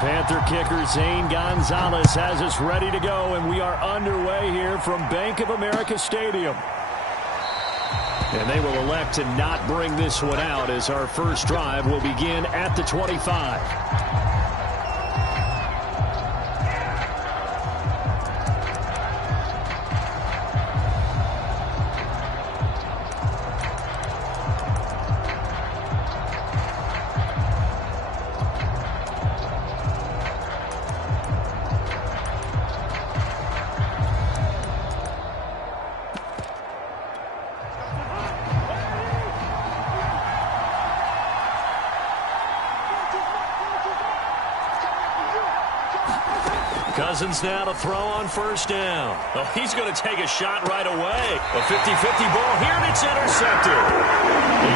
Panther kicker Zane Gonzalez has us ready to go, and we are underway here from Bank of America Stadium. And they will elect to not bring this one out as our first drive will begin at the 25. Cousins now to throw on first down. Oh, he's going to take a shot right away. A 50-50 ball here, and it's intercepted.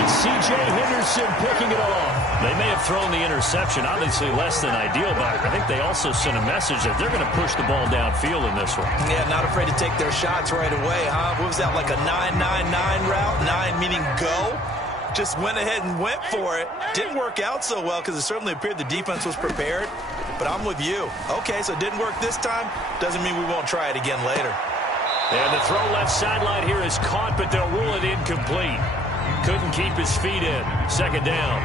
It's C.J. Henderson picking it off. They may have thrown the interception, obviously less than ideal, but I think they also sent a message that they're going to push the ball downfield in this one. Yeah, not afraid to take their shots right away, huh? What was that, like a 9-9-9 route? 9 meaning go? Just went ahead and went for it. Didn't work out so well because it certainly appeared the defense was prepared. But I'm with you. Okay, so it didn't work this time. Doesn't mean we won't try it again later. And the throw left sideline here is caught, but they'll rule it incomplete. Couldn't keep his feet in. Second down.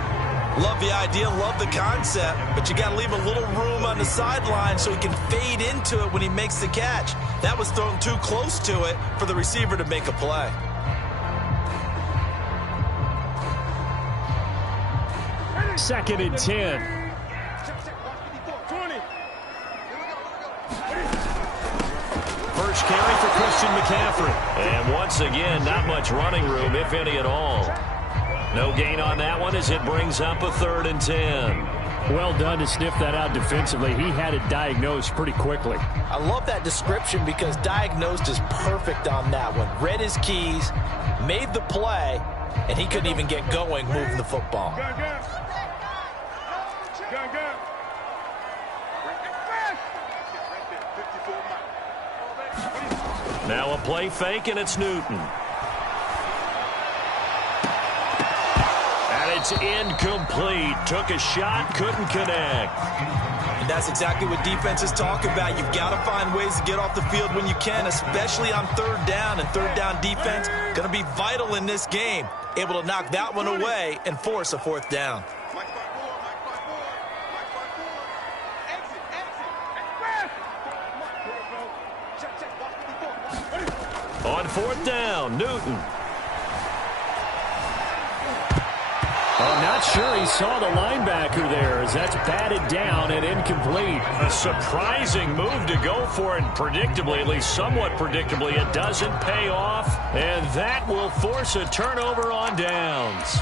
Love the idea, love the concept, but you got to leave a little room on the sideline so he can fade into it when he makes the catch. That was thrown too close to it for the receiver to make a play. Second and 10. First carry for Christian McCaffrey. And once again, not much running room, if any at all. No gain on that one as it brings up a 3rd and 10. Well done to sniff that out defensively. He had it diagnosed pretty quickly. I love that description because diagnosed is perfect on that one. Read his keys, made the play, and he couldn't even get going moving the football. Now a play fake, and it's Newton. And it's incomplete. Took a shot, couldn't connect. And that's exactly what defenses talk about. You've got to find ways to get off the field when you can, especially on 3rd down. And 3rd down defense going to be vital in this game. Able to knock that one away and force a 4th down. On 4th down, Newton. I'm not sure he saw the linebacker there as that's batted down and incomplete. A surprising move to go for it, and predictably, at least somewhat predictably, it doesn't pay off, and that will force a turnover on downs.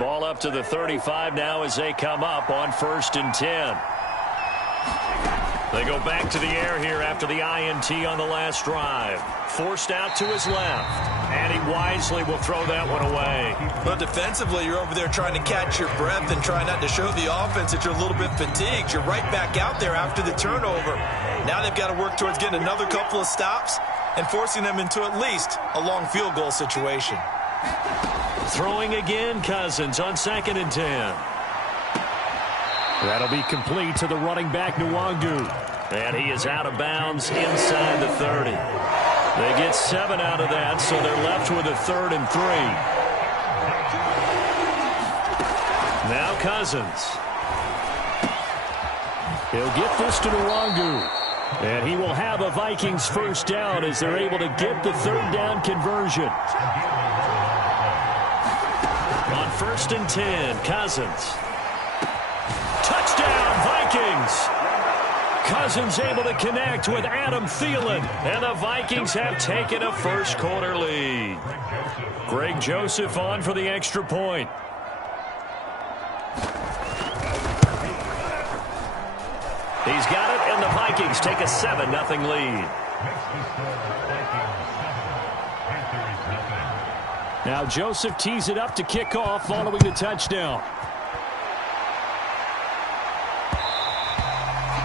Ball up to the 35 now as they come up on 1st and 10. They go back to the air here after the INT on the last drive. Forced out to his left. And he wisely will throw that one away. But defensively, you're over there trying to catch your breath and try not to show the offense that you're a little bit fatigued. You're right back out there after the turnover. Now they've got to work towards getting another couple of stops and forcing them into at least a long field goal situation. Throwing again, Cousins on 2nd and 10. That'll be complete to the running back, Nwangu. And he is out of bounds inside the 30. They get 7 out of that, so they're left with a 3rd and 3. Now Cousins. He'll get this to Nwangu. And he will have a Vikings first down as they're able to get the 3rd down conversion. On 1st and 10, Cousins. Touchdown, Vikings! Cousins able to connect with Adam Thielen, and the Vikings have taken a first-quarter lead. Greg Joseph on for the extra point. He's got it, and the Vikings take a 7-0 lead. Now Joseph tees it up to kick off following the touchdown.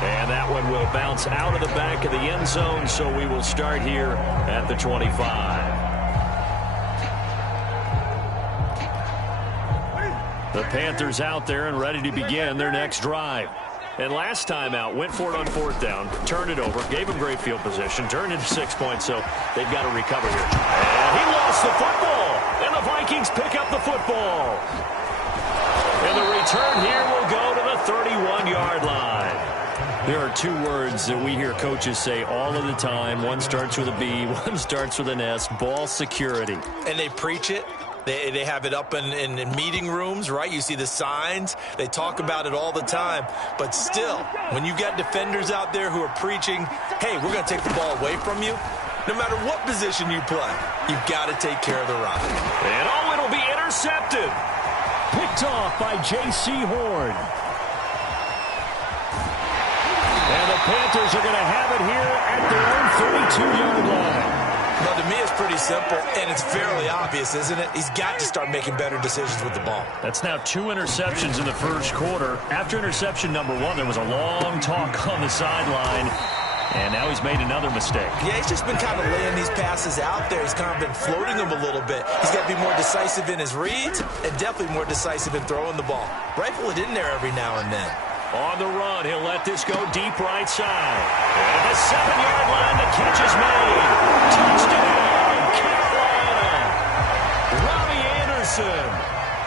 And that one will bounce out of the back of the end zone, so we will start here at the 25. The Panthers out there and ready to begin their next drive. And last time out, went for it on 4th down, turned it over, gave him great field position, turned into 6 points, so they've got to recover here. And he lost the football, and the Vikings pick up the football. And the return here will go to the 31-yard line. There are 2 words that we hear coaches say all of the time. One starts with a B, one starts with an S, ball security. And they preach it. They have it up in meeting rooms, right? You see the signs. They talk about it all the time. But still, when you've got defenders out there who are preaching, hey, we're going to take the ball away from you, no matter what position you play, you've got to take care of the rock. And oh, it'll be intercepted. Picked off by J.C. Horn. And the Panthers are going to have it here at their own 32-yard line. Well, to me, it's pretty simple, and it's fairly obvious, isn't it? He's got to start making better decisions with the ball. That's now 2 interceptions in the first quarter. After interception number 1, there was a long talk on the sideline, and now he's made another mistake. Yeah, he's just been kind of laying these passes out there. He's kind of been floating them a little bit. He's got to be more decisive in his reads and definitely more decisive in throwing the ball. Rifle it in there every now and then. On the run, he'll let this go deep right side. And the 7-yard line, the catch is made. Touchdown, Carolina. Robbie Anderson,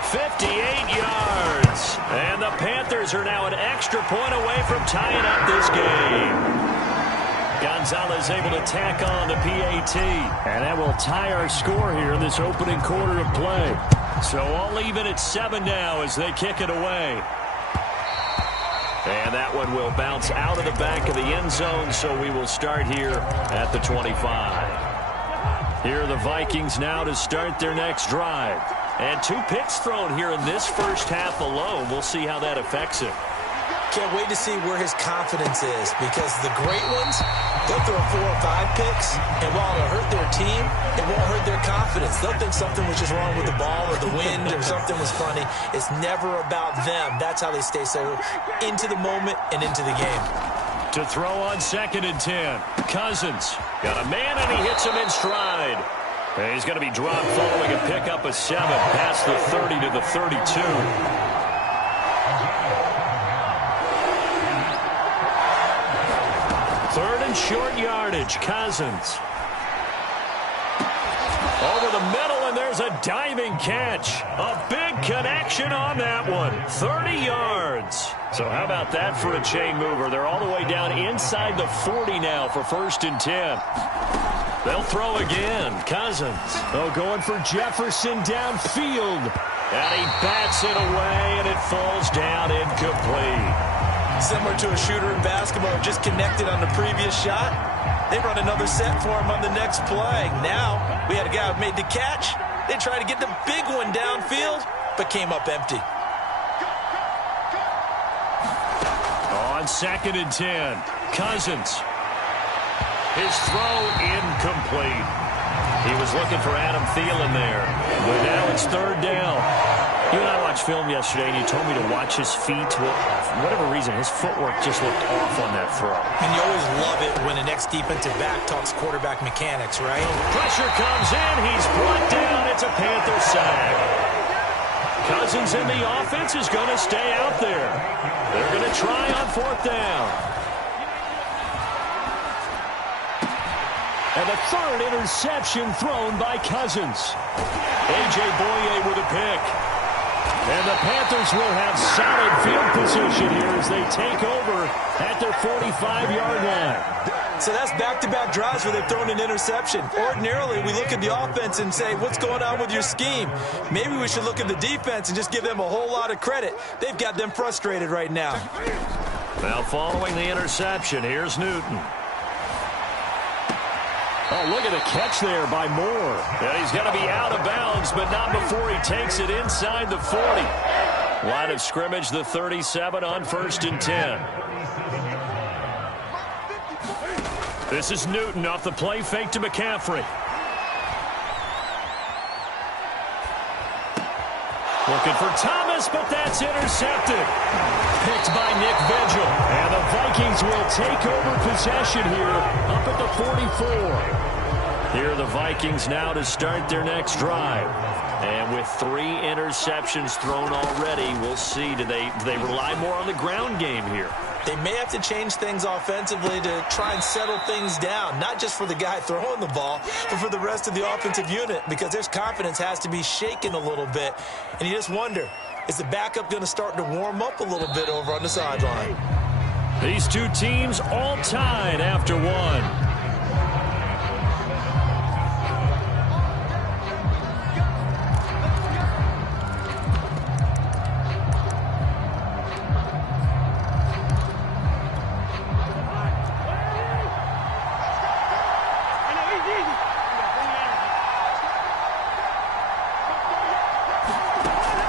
58 yards. And the Panthers are now an extra point away from tying up this game. Gonzalez able to tack on the PAT. And that will tie our score here in this opening quarter of play. So all even at 7 now as they kick it away. And that one will bounce out of the back of the end zone, so we will start here at the 25. Here are the Vikings now to start their next drive. And 2 picks thrown here in this first half alone. We'll see how that affects him. Can't wait to see where his confidence is, because the great ones, they'll throw 4 or 5 picks, and while it'll hurt their team, it won't hurt their confidence. They'll think something was just wrong with the ball or the wind or something was funny. It's never about them. That's how they stay so into the moment and into the game. To throw on 2nd and 10. Cousins got a man, and he hits him in stride. And he's going to be dropped following a pickup of 7 past the 30 to the 32. Third and short yardage, Cousins. Over the middle, and there's a diving catch. A big connection on that one. 30 yards. So how about that for a chain mover? They're all the way down inside the 40 now for 1st and 10. They'll throw again. Cousins. Oh, going for Jefferson downfield. And he bats it away, and it falls down incomplete. Similar to a shooter in basketball, just connected on the previous shot. They run another set for him on the next play. Now, we had a guy who made the catch. They tried to get the big one downfield, but came up empty. On 2nd and 10, Cousins. His throw incomplete. He was looking for Adam Thielen there, but now it's 3rd down. You and I watched film yesterday, and you told me to watch his feet. Well, for whatever reason, his footwork just looked off on that throw. And you always love it when an ex-defensive back talks quarterback mechanics, right? Pressure comes in. He's brought down. It's a Panther sack. Cousins in the offense is going to stay out there. They're going to try on 4th down. And the 3rd interception thrown by Cousins. A.J. Boye with a pick. And the Panthers will have solid field position here as they take over at their 45-yard line. So that's back-to-back drives where they've thrown an interception. Ordinarily, we look at the offense and say, what's going on with your scheme? Maybe we should look at the defense and just give them a whole lot of credit. They've got them frustrated right now. Now following the interception, here's Newton. Oh, look at the catch there by Moore. And he's going to be out of bounds, but not before he takes it inside the 40. Line of scrimmage, the 37 on 1st and 10. This is Newton off the play fake to McCaffrey. Looking for Thomas, but that's intercepted. Picked by Nick Vigil. And the Vikings will take over possession here up at the 44. Here are the Vikings now to start their next drive. And with 3 interceptions thrown already, we'll see. Do they rely more on the ground game here? They may have to change things offensively to try and settle things down, not just for the guy throwing the ball, but for the rest of the offensive unit, because their confidence has to be shaken a little bit. And you just wonder, is the backup going to start to warm up a little bit over on the sideline? These two teams all tied after one.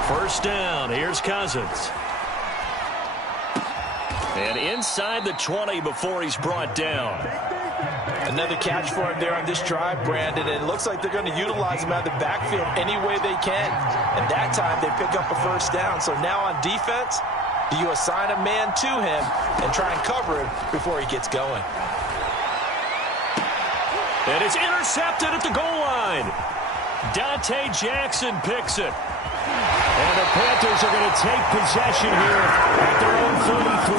First down, here's Cousins. And inside the 20 before he's brought down. Another catch for him there on this drive, Brandon. And it looks like they're going to utilize him out of the backfield any way they can. And that time they pick up a first down. So now on defense, do you assign a man to him and try and cover him before he gets going? And it's intercepted at the goal line. Dante Jackson picks it. And the Panthers are going to take possession here at their own 33.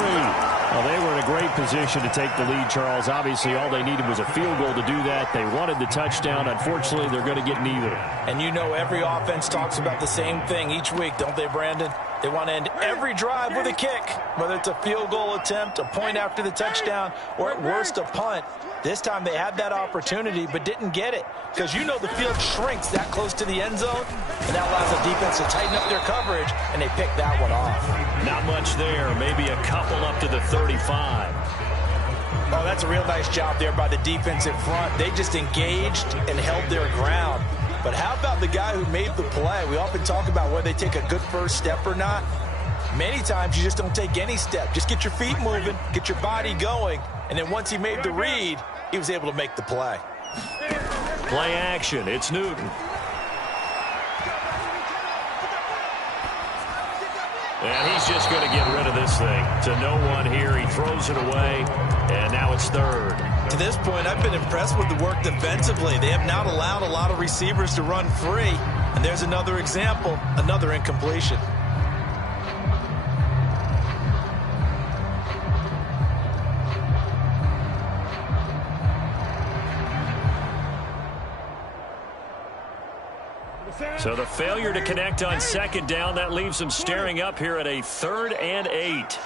Well, they were in a great position to take the lead, Charles. Obviously, all they needed was a field goal to do that. They wanted the touchdown. Unfortunately, they're going to get neither. And you know every offense talks about the same thing each week, don't they, Brandon? They want to end every drive with a kick, whether it's a field goal attempt, a point after the touchdown, or at worst, a punt. This time they had that opportunity but didn't get it, because you know the field shrinks that close to the end zone, and that allows the defense to tighten up their coverage, and they pick that one off. Not much there, maybe a couple up to the 35. Oh, that's a real nice job there by the defense in front. They just engaged and held their ground. But how about the guy who made the play? We often talk about whether they take a good first step or not. Many times you just don't take any step. Just get your feet moving, get your body going, and then once he made the read, he was able to make the play. Play action. It's Newton. And he's just going to get rid of this thing. To no one here. He throws it away, and now it's third. To this point, I've been impressed with the work defensively. They have not allowed a lot of receivers to run free. And there's another example, another incompletion. So the failure to connect on second down, that leaves them staring up here at a 3rd and 8.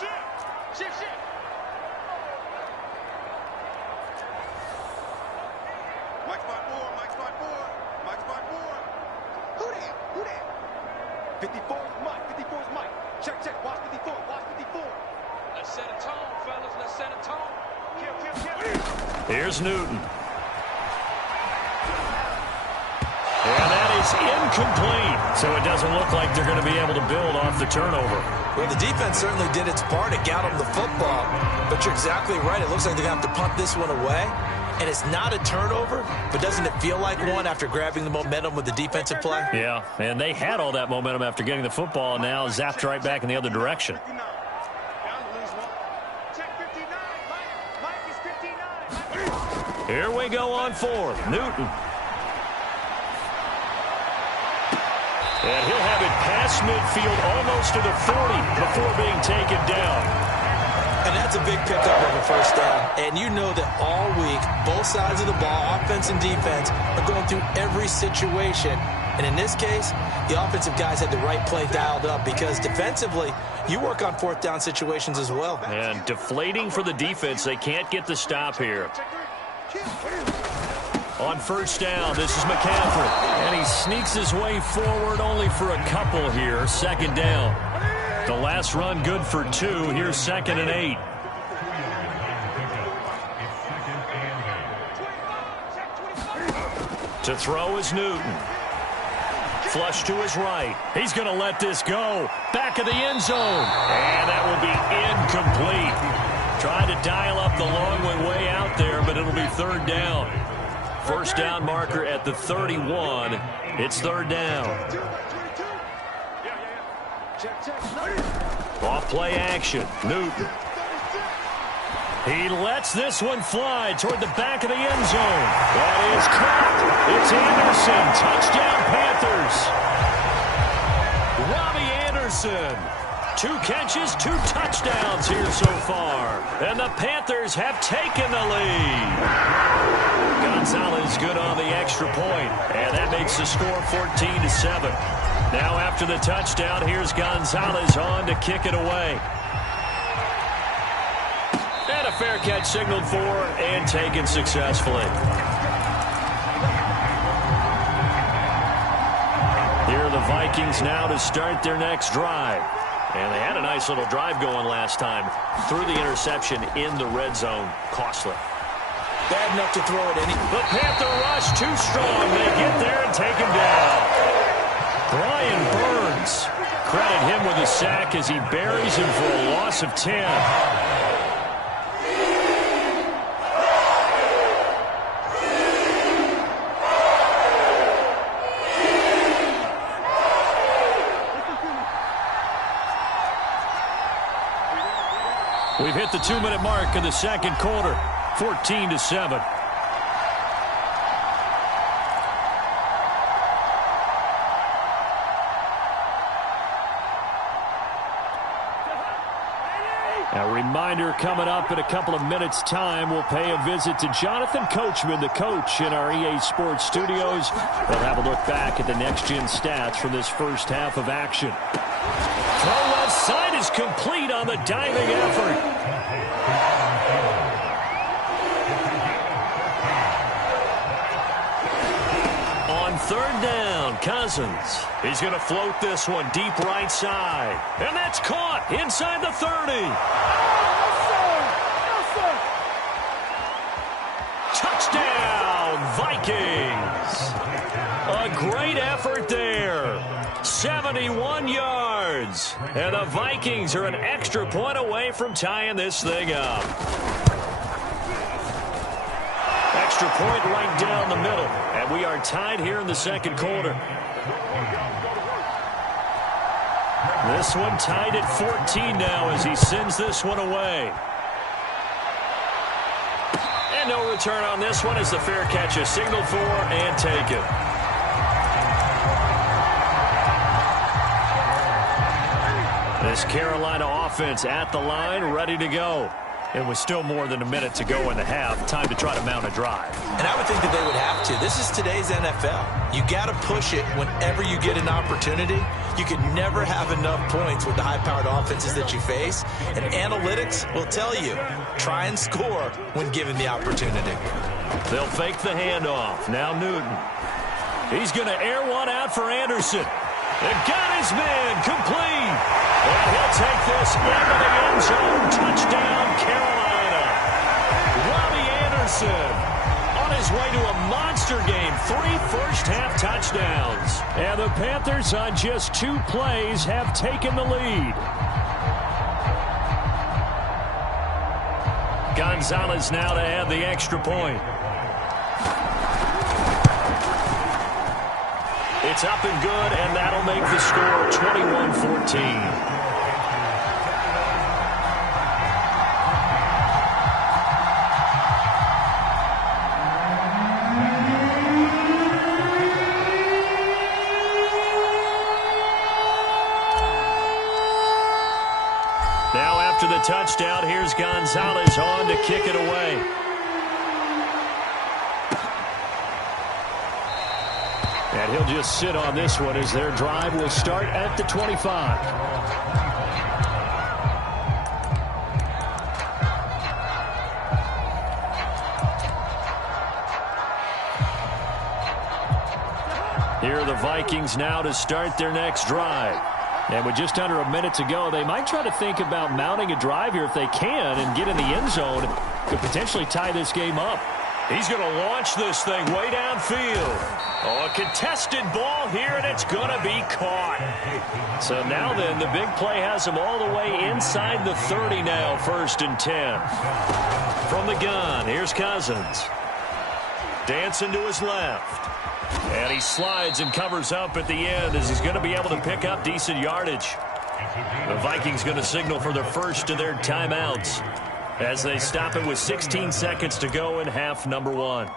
Mike's my boy. Who that? 54 is Mike. Check. Watch 54. Let's set a tone, fellas. Let's set a tone. Kill. Here's Newton. And that is incomplete. So it doesn't look like they're going to be able to build off the turnover. Well, the defense certainly did its part. It got them the football. But you're exactly right. It looks like they're going to have to punt this one away. And it's not a turnover, but doesn't it feel like one after grabbing the momentum with the defensive play? Yeah, and they had all that momentum after getting the football, and now zapped right back in the other direction. Here we go on 4th. Newton. And he'll have it past midfield almost to the 40 before being taken down. And that's a big pickup of a first down. And you know that all week, both sides of the ball, offense and defense, are going through every situation. And in this case, the offensive guys had the right play dialed up, because defensively, you work on 4th down situations as well. And deflating for the defense. They can't get the stop here. On first down, this is McCaffrey. And he sneaks his way forward only for a couple here. 2nd down. The last run good for 2. Here's 2nd and 8. To throw is Newton. Flush to his right. He's going to let this go. Back of the end zone. And that will be incomplete. Tried to dial up the long way out there, but it'll be third down. First down marker at the 31. It's third down. Off play action. Newton. He lets this one fly toward the back of the end zone. That is caught. It's Anderson. Touchdown, Panthers. Robbie Anderson. 2 catches, 2 touchdowns here so far. And the Panthers have taken the lead. Gonzalez good on the extra point. And that makes the score 14-7. Now after the touchdown, here's Gonzalez on to kick it away. And a fair catch signaled for and taken successfully. Here are the Vikings now to start their next drive. And they had a nice little drive going last time. Threw the interception in the red zone. Costly. Bad enough to throw it any. The Panther rush too strong. They get there and take him down. Brian Burns. Credit him with a sack as he buries him for a loss of 10. We've hit the 2-minute mark of the second quarter, 14-7. A reminder coming up in a couple of minutes' time. We'll pay a visit to Jonathan Coachman, the coach in our EA Sports studios. We'll have a look back at the next-gen stats from this first half of action. Throw left side is complete on the diving effort. On third down, Cousins. He's going to float this one deep right side. And that's caught inside the 30. Touchdown, Vikings. A great effort there. 71 yards. And the Vikings are an extra point away from tying this thing up. Extra point right down the middle. And we are tied here in the second quarter. This one tied at 14 now as he sends this one away. And no return on this one as the fair catch is signaled for and taken. This Carolina offense at the line, ready to go. It was still more than a minute to go in the half. Time to try to mount a drive. And I would think that they would have to. This is today's NFL. You got to push it whenever you get an opportunity. You can never have enough points with the high-powered offenses that you face. And analytics will tell you, try and score when given the opportunity. They'll fake the handoff. Now Newton. He's going to air one out for Anderson. And got his man complete. And he'll take this into the end zone. Touchdown, Carolina. Robbie Anderson on his way to a monster game. 3 first-half touchdowns. And the Panthers on just 2 plays have taken the lead. Gonzalez now to add the extra point. It's up and good, and that'll make the score 21-14. Now after the touchdown, here's Gonzalez on to kick it away. And he'll just sit on this one as their drive will start at the 25. Here are the Vikings now to start their next drive. And with just under a minute to go, they might try to think about mounting a drive here if they can and get in the end zone. Could potentially tie this game up. He's going to launch this thing way downfield. Oh, a contested ball here, and it's going to be caught. So now then, the big play has him all the way inside the 30 now, 1st and 10. From the gun, here's Cousins. Dancing to his left. And he slides and covers up at the end as he's going to be able to pick up decent yardage. The Vikings going to signal for the first of their timeouts as they stop it with 16 seconds to go in half number 1.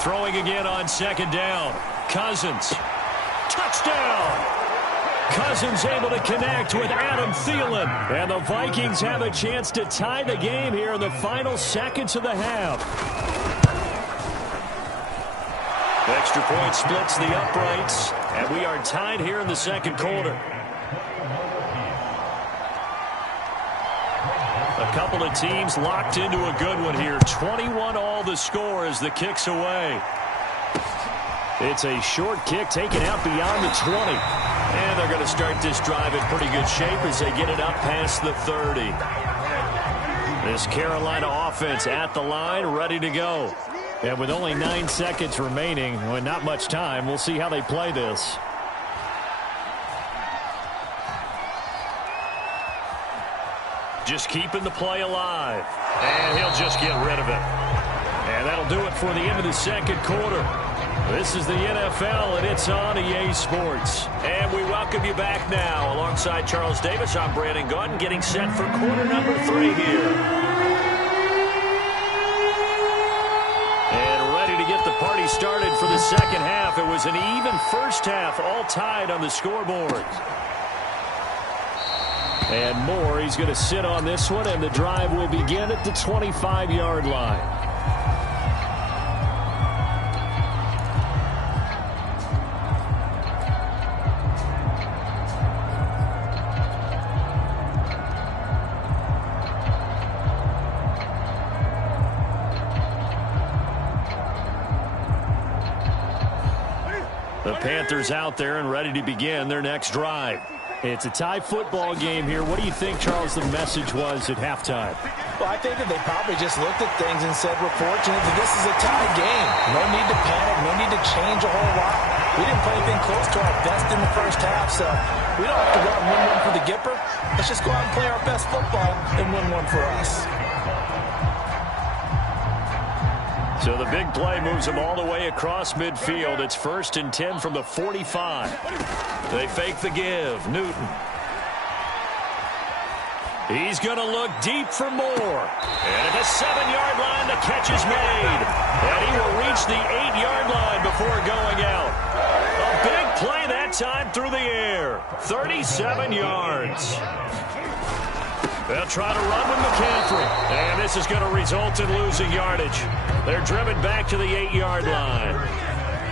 Throwing again on 2nd down. Cousins. Touchdown! Cousins able to connect with Adam Thielen. And the Vikings have a chance to tie the game here in the final seconds of the half. The extra point splits the uprights, and we are tied here in the 2nd quarter. A couple of teams locked into a good one here. 21-all the score as the kick's away. It's a short kick taken out beyond the 20. And they're going to start this drive in pretty good shape as they get it up past the 30. This Carolina offense at the line, ready to go. And with only 9 seconds remaining, well, not much time, we'll see how they play this. Just keeping the play alive. And he'll just get rid of it. And that'll do it for the end of the 2nd quarter. This is the NFL, and it's on EA Sports. And we welcome you back now. Alongside Charles Davis, I'm Brandon Gaudin, getting set for quarter number 3 here. And ready to get the party started for the 2nd half. It was an even 1st half, all tied on the scoreboard. And Moore, he's going to sit on this one, and the drive will begin at the 25-yard line. The Panthers out there and ready to begin their next drive. It's a tie football game here. What do you think, Charles, the message was at halftime? Well, I think that they probably just looked at things and said, we're fortunate that this is a tie game. No need to panic, no need to change a whole lot. We didn't play anything close to our best in the 1st half, so we don't have to go out and win one for the Gipper. Let's just go out and play our best football and win one for us. So the big play moves them all the way across midfield. It's 1st and 10 from the 45. They fake the give. Newton. He's going to look deep for Moore. And at the 7-yard line, the catch is made. And he will reach the 8-yard line before going out. A big play that time through the air. 37 yards. They'll try to run with McCaffrey. And this is going to result in losing yardage. They're driven back to the 8-yard line.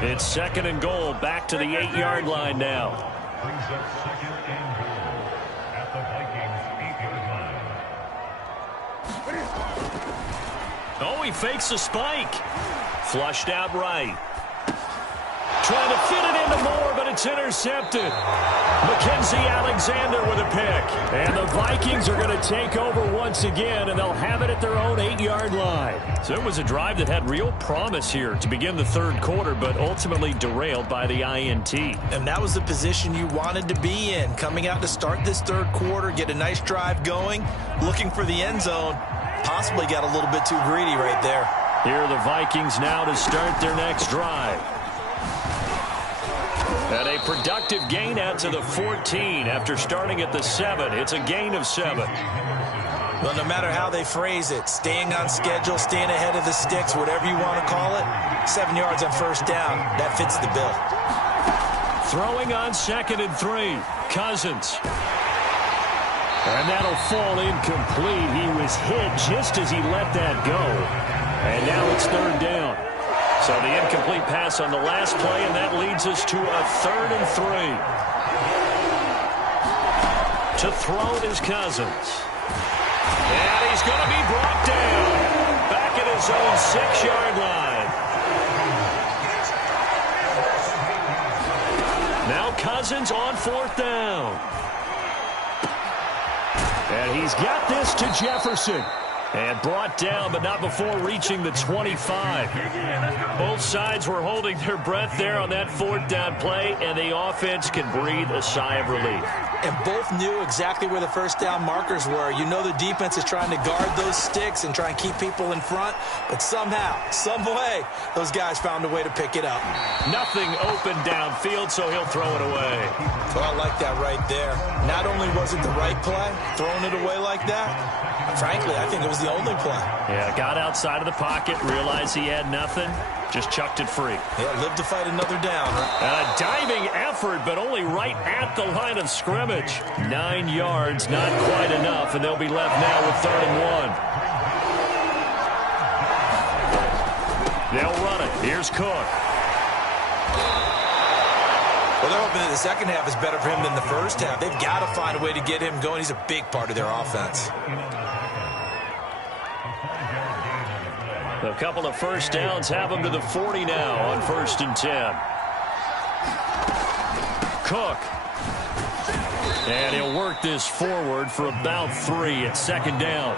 It's 2nd and goal, back to the 8-yard line now. Brings up 2nd and goal at the Vikings 8-yard line. Oh, he fakes a spike. Flushed out right. Trying to fit it into Moore, but it's intercepted. Mackenzie Alexander with a pick. And the Vikings are going to take over once again, and they'll have it at their own 8-yard line. So it was a drive that had real promise here to begin the 3rd quarter, but ultimately derailed by the INT. And that was the position you wanted to be in. Coming out to start this 3rd quarter, get a nice drive going, looking for the end zone. Possibly got a little bit too greedy right there. Here are the Vikings now to start their next drive. And a productive gain out to the 14 after starting at the 7. It's a gain of 7. Well, no matter how they phrase it, staying on schedule, staying ahead of the sticks, whatever you want to call it, 7 yards on 1st down, that fits the bill. Throwing on 2nd and 3. Cousins. And that'll fall incomplete. He was hit just as he let that go. And now it's 3rd down. So the incomplete pass on the last play, and that leads us to a 3rd and 3. To throw it is Cousins. And he's going to be brought down. Back at his own 6-yard line. Now Cousins Cousins on 4th down. And he's got this to Jefferson. And brought down, but not before reaching the 25. Both sides were holding their breath there on that 4th down play, and the offense can breathe a sigh of relief. And both knew exactly where the first down markers were. You know the defense is trying to guard those sticks and try and keep people in front, but somehow, some way, those guys found a way to pick it up. Nothing open downfield, so he'll throw it away. So I like that right there. Not only was it the right play, throwing it away like that, frankly, I think it was the only play. Yeah, got outside of the pocket, realized he had nothing, just chucked it free. Yeah, lived to fight another down. Right? A diving effort, but only right at the line of scrimmage. 9 yards, not quite enough, and they'll be left now with 3rd and 1. They'll run it. Here's Cook. Well, they're hoping that the second half is better for him than the first half. They've got to find a way to get him going. He's a big part of their offense. A couple of first downs have him to the 40 now on 1st and 10. Cook. And he'll work this forward for about 3 at 2nd down.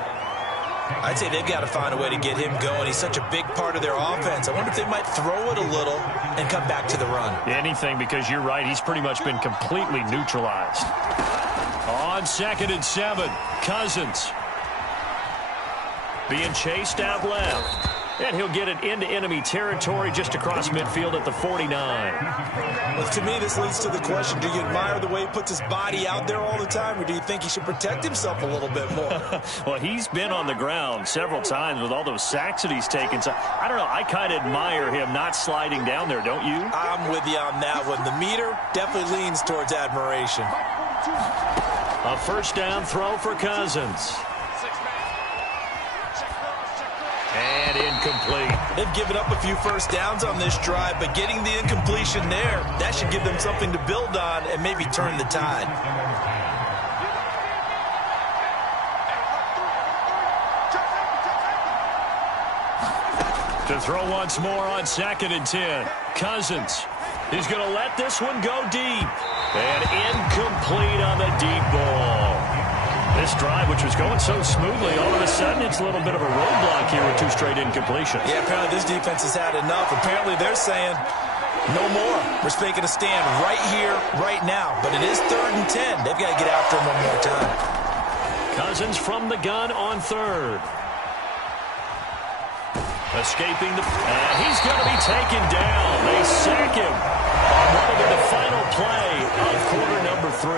I'd say they've got to find a way to get him going. He's such a big part of their offense. I wonder if they might throw it a little and come back to the run. Anything, because you're right. He's pretty much been completely neutralized. On 2nd and 7, Cousins. Being chased out left. And he'll get it into enemy territory just across midfield at the 49. Well, to me, this leads to the question, do you admire the way he puts his body out there all the time, or do you think he should protect himself a little bit more? Well, he's been on the ground several times with all those sacks that he's taken. So, I don't know, I kind of admire him not sliding down there, don't you? I'm with you on that one. The meter definitely leans towards admiration. A first down throw for Cousins. And incomplete. They've given up a few first downs on this drive, but getting the incompletion there, that should give them something to build on and maybe turn the tide. To throw once more on 2nd and 10. Cousins. He's going to let this one go deep. And incomplete on the deep ball. This drive, which was going so smoothly, all of a sudden it's a little bit of a roadblock here with 2 straight incompletions. Yeah, apparently this defense has had enough. Apparently they're saying, no more. We're making a stand right here, right now. But it is 3rd and 10. They've got to get after him one more time. Cousins from the gun on 3rd. Escaping the... And he's going to be taken down. They sack him on what will be the final play of quarter number 3.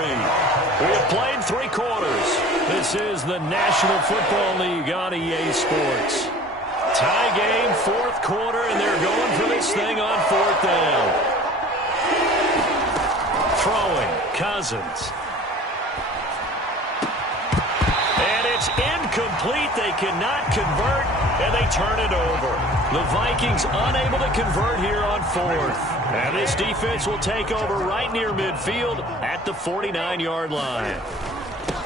We have played 3 quarters. This is the National Football League on EA Sports. Tie game, 4th quarter, and they're going for this thing on 4th down. Throwing, Cousins. And it's incomplete. They cannot convert, and they turn it over. The Vikings unable to convert here on 4th. And this defense will take over right near midfield at the 49-yard line.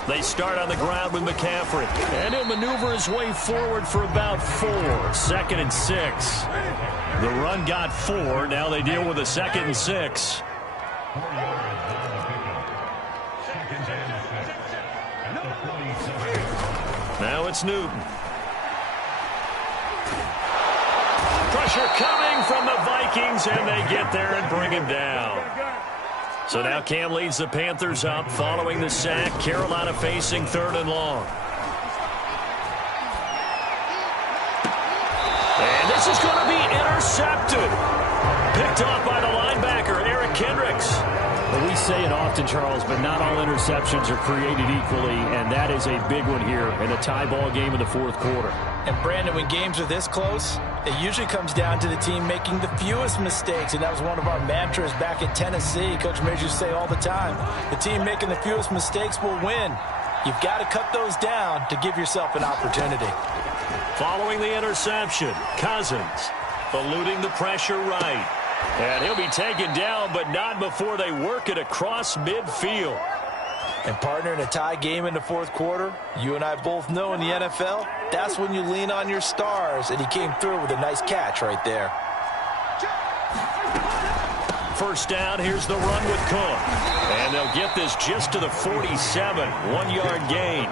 They start on the ground with McCaffrey. And he'll maneuver his way forward for about 4. 2nd and 6. The run got 4. Now they deal with a 2nd and 6. Now it's Newton. Pressure coming from the Vikings, and they get there and bring him down. So now Cam leads the Panthers up following the sack. Carolina facing 3rd and long. And this is going to be intercepted. Picked off by the linebacker, Eric Kendricks. Well, we say it often, Charles, but not all interceptions are created equally, and that is a big one here in a tie ball game in the 4th quarter. And, Brandon, when games are this close, it usually comes down to the team making the fewest mistakes, and that was one of our mantras back at Tennessee. Coach Mears used to say all the time, the team making the fewest mistakes will win. You've got to cut those down to give yourself an opportunity. Following the interception, Cousins eluding the pressure right. And he'll be taken down, but not before they work it across midfield. And, partner, in a tie game in the 4th quarter, you and I both know in the NFL, that's when you lean on your stars, and he came through with a nice catch right there. first down. Here's the run with Cook. And they'll get this just to the 47. 1-yard gain.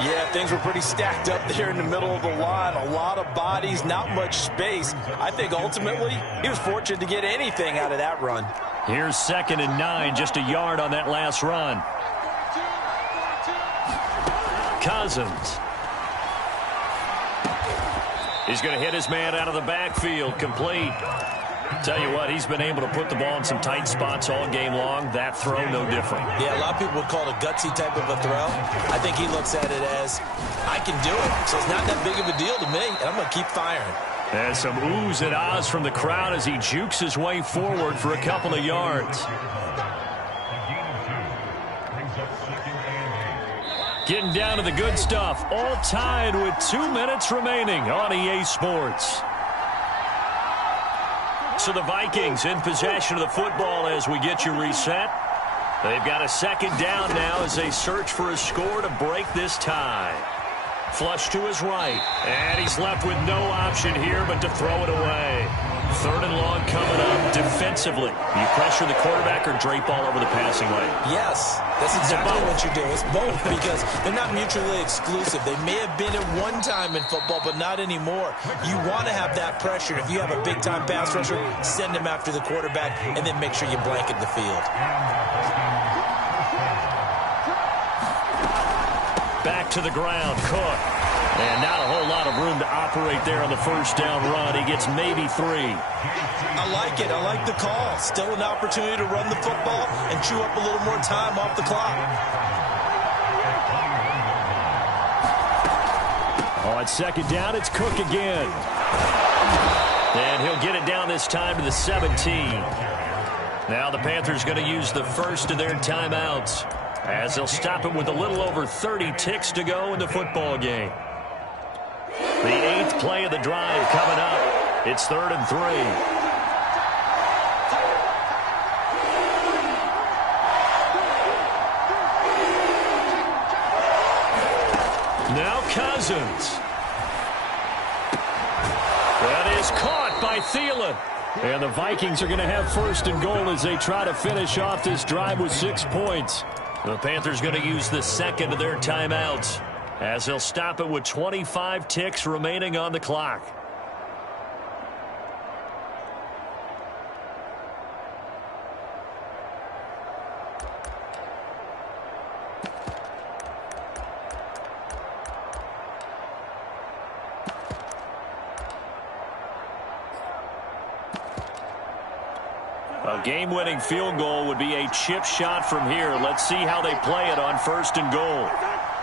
Yeah, things were pretty stacked up there in the middle of the line. A lot of bodies, not much space. I think ultimately he was fortunate to get anything out of that run. Here's 2nd and 9, just a yard on that last run. Cousins. He's going to hit his man out of the backfield, complete. Tell you what, he's been able to put the ball in some tight spots all game long. That throw, no different. Yeah, a lot of people would call it a gutsy type of a throw. I think he looks at it as, I can do it. So it's not that big of a deal to me, and I'm going to keep firing. There's some oohs and ahs from the crowd as he jukes his way forward for a couple of yards. Getting down to the good stuff. All tied with 2 minutes remaining on EA Sports. So the Vikings in possession of the football as we get you reset. They've got a 2nd down now as they search for a score to break this tie. Flush to his right. And he's left with no option here but to throw it away. 3rd and long coming up defensively. You pressure the quarterback or drape all over the passing lane? Yes, that's exactly what you do. It's both because they're not mutually exclusive. They may have been at one time in football, but not anymore. You want to have that pressure. If you have a big-time pass rusher, send him after the quarterback and then make sure you blanket the field. Back to the ground, Cook. And not a whole lot of room to operate there on the first down run. He gets maybe 3. I like it. I like the call. Still an opportunity to run the football and chew up a little more time off the clock. On 2nd down, it's Cook again. And he'll get it down this time to the 17. Now the Panthers going to use the first of their timeouts as they'll stop it with a little over 30 ticks to go in the football game. The 8th play of the drive coming up. It's 3rd and 3. Now Cousins. That is caught by Thielen. And the Vikings are going to have 1st and goal as they try to finish off this drive with 6 points. The Panthers going to use the 2nd of their timeouts as they'll stop it with 25 ticks remaining on the clock. A game-winning field goal would be a chip shot from here. Let's see how they play it on 1st and goal.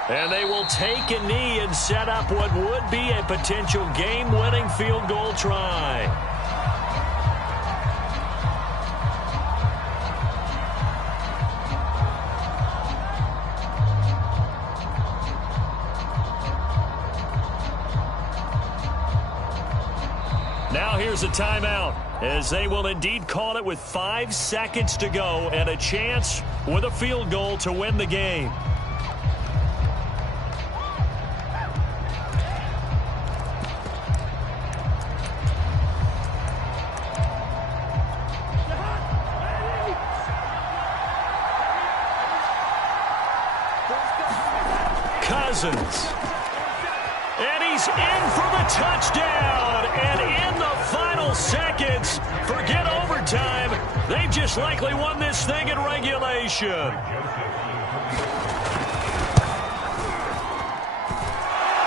And they will take a knee and set up what would be a potential game-winning field goal try. Now here's a timeout, as they will indeed call it with 5 seconds to go and a chance with a field goal to win the game. Cousins. And he's in for the touchdown. And in the final seconds, forget overtime. They've just likely won this thing in regulation.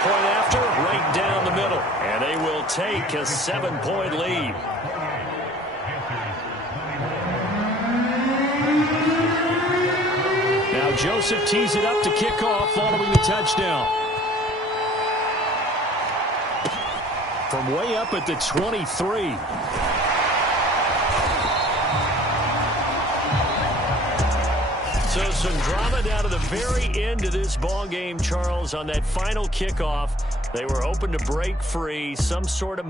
Point after, right down the middle. And they will take a 7-point lead. Now Joseph tees it up to kick off following the touchdown. From way up at the 23. So some drama down to the very end of this ball game, Charles, on that final kickoff. They were hoping to break free, some sort of